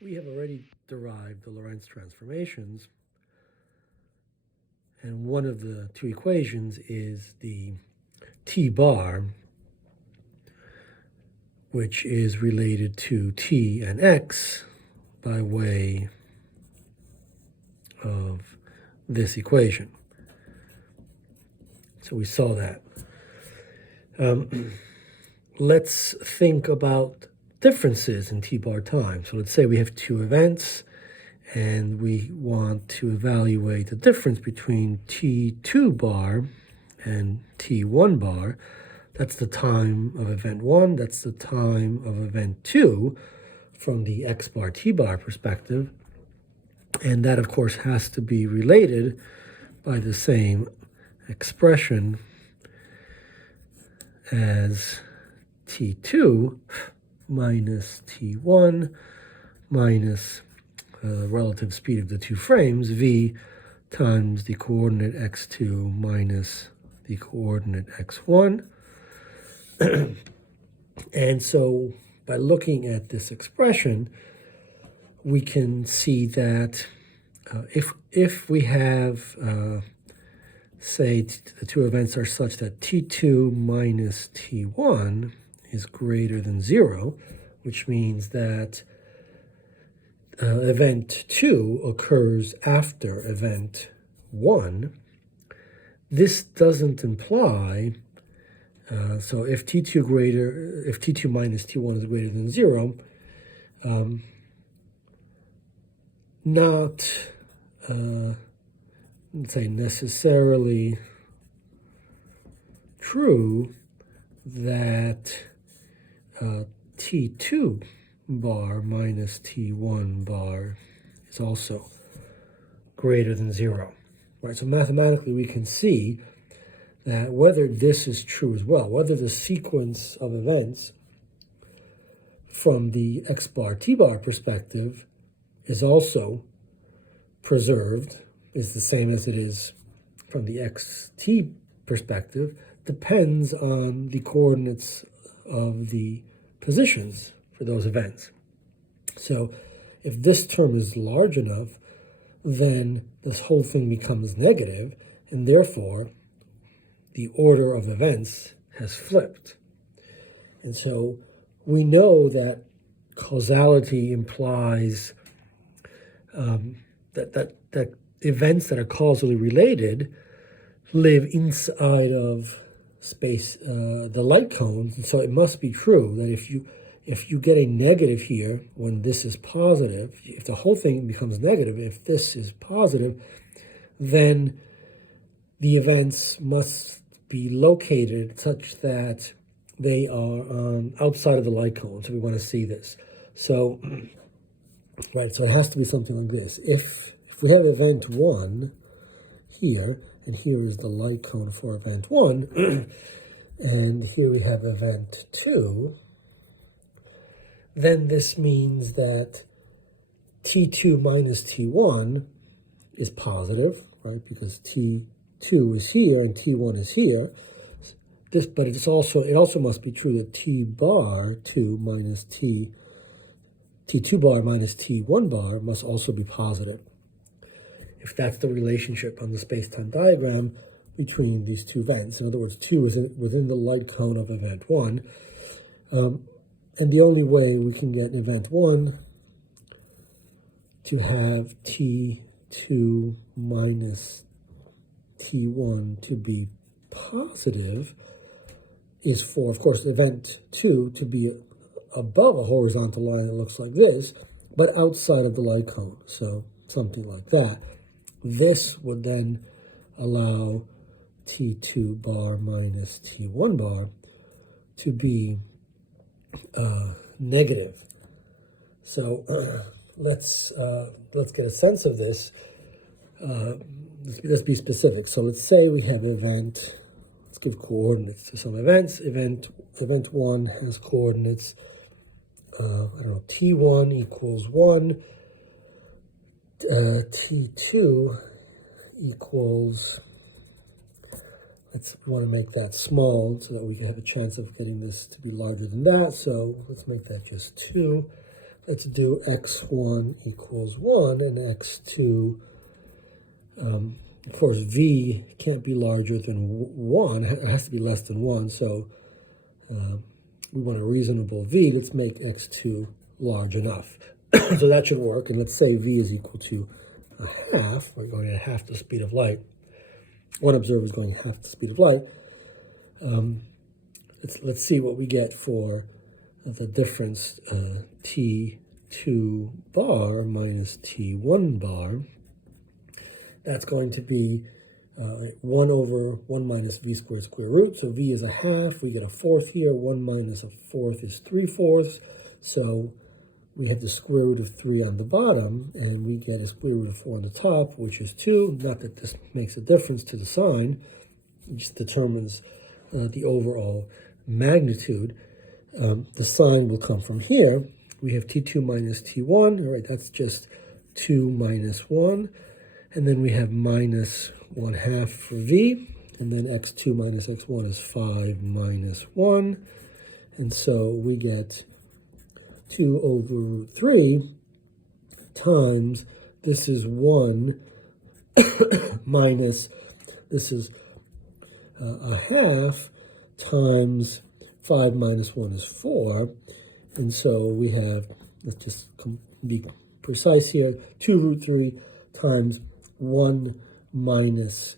We have already derived the Lorentz transformations, and one of the two equations is the t bar, which is related to t and x by way of this equation. So we saw that. Let's think about differences in t-bar time. So let's say we have two events, and we want to evaluate the difference between t2 bar and t1 bar. That's the time of event 1, that's the time of event 2 from the x bar t bar perspective. And that, of course, has to be related by the same expression as t2 minus t1 minus the relative speed of the two frames, v times the coordinate x2 minus the coordinate x1. And so by looking at this expression, we can see that if we have, say, the two events are such that t2 minus t1 is greater than 0, which means that event 2 occurs after event 1, this doesn't imply, so if t2 minus t1 is greater than 0, not, let's say, necessarily true that t2 bar minus t1 bar is also greater than 0. Right? So mathematically we can see that whether this is true as well, whether the sequence of events from the x bar t bar perspective is also preserved, is the same as it is from the xt perspective, depends on the coordinates of the positions for those events. So if this term is large enough, then this whole thing becomes negative, and therefore the order of events has flipped. And so we know that causality implies that events that are causally related live inside of space, the light cones. And so it must be true that if you get a negative here when this is positive, if the whole thing becomes negative, if this is positive, then the events must be located such that they are outside of the light cone. So we want to see this. So, right, so it has to be something like this. If we have event 1 here, and here is the light cone for event 1, and here we have event 2, then this means that t2 minus t1 is positive, right? Because t2 is here and t1 is here. But it also must be true that t bar 2 minus t2 bar minus t1 bar must also be positive. If that's the relationship on the space-time diagram between these two events. In other words, 2 is within the light cone of event 1. And the only way we can get event 1 to have t2 minus t1 to be positive is for, of course, event 2 to be above a horizontal line that looks like this, but outside of the light cone. So something like that. This would then allow t2 bar minus t1 bar to be negative. So let's get a sense of this. Let's be specific. So let's say we have event. Let's give coordinates to some events. Event 1 has coordinates. T1 equals 1. T2 equals. We want to make that small so that we can have a chance of getting this to be larger than that. So let's make that just 2. let's do x1 equals 1 and x2, of course, v can't be larger than 1. It has to be less than 1. So we want a reasonable v. Let's make x2 large enough. So that should work. And let's say v is equal to a half. We're going at half the speed of light. One observer is going half the speed of light. Let's see what we get for the difference t2 bar minus t1 bar. That's going to be 1 over 1 minus v squared square root. So v is a half. We get a fourth here. 1 minus a fourth is 3/4. So we have the square root of 3 on the bottom, and we get a square root of 4 on the top, which is 2. Not that this makes a difference to the sign. It just determines the overall magnitude. The sign will come from here. We have t2 minus t1. All right, that's just 2 minus 1. And then we have minus 1/2 for v. And then x2 minus x1 is 5 minus 1. And so we get 2 over root 3 times, this is 1 minus, this is a half times 5 minus 1 is 4. And so we have, let's just be precise here, 2 root 3 times 1 minus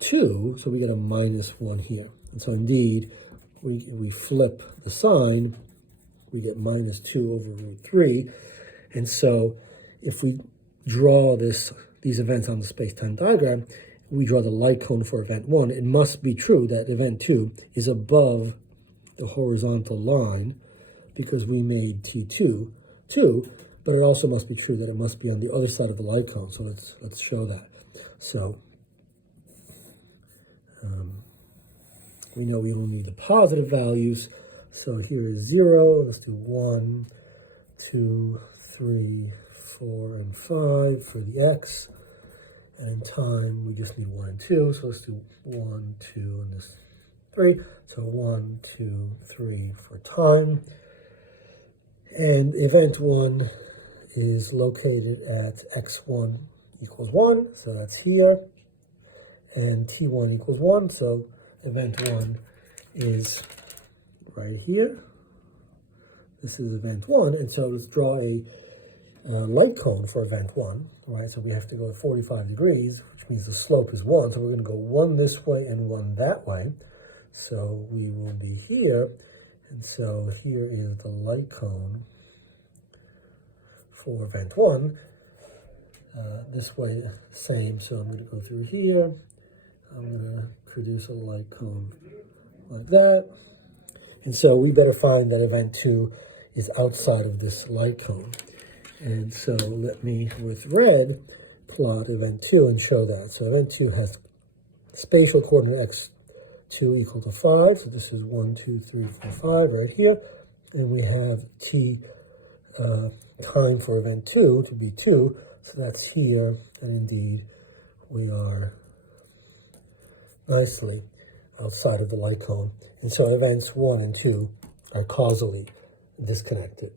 2. So we get a minus 1 here. And so indeed, we flip the sign, we get minus 2 over root 3. And so if we draw these events on the space-time diagram, we draw the light cone for event 1, it must be true that event 2 is above the horizontal line because we made t2 2, but it also must be true that it must be on the other side of the light cone. So let's show that. So we know we only need the positive values. So here is 0. Let's do 1, 2, 3, 4, and 5 for the x. And time, we just need 1 and 2. So let's do 1, 2, and this 3. So 1, 2, 3 for time. And event 1 is located at x1 equals 1. So that's here. And t1 equals 1. So event 1 is right here. This is event 1. And so let's draw a light cone for event 1. Right, so we have to go at 45 degrees, which means the slope is 1. So we're going to go 1 this way and 1 that way. So we will be here. And so here is the light cone for event 1. This way, same. So I'm going to go through here. I'm going to produce a light cone like that. And so we better find that event 2 is outside of this light cone. And so let me, with red, plot event 2 and show that. So event 2 has spatial coordinate x2 equal to 5. So this is 1, 2, 3, 4, 5 right here. And we have t time for event 2 to be 2. So that's here. And indeed, we are nicely outside of the light cone. And so events 1 and 2 are causally disconnected.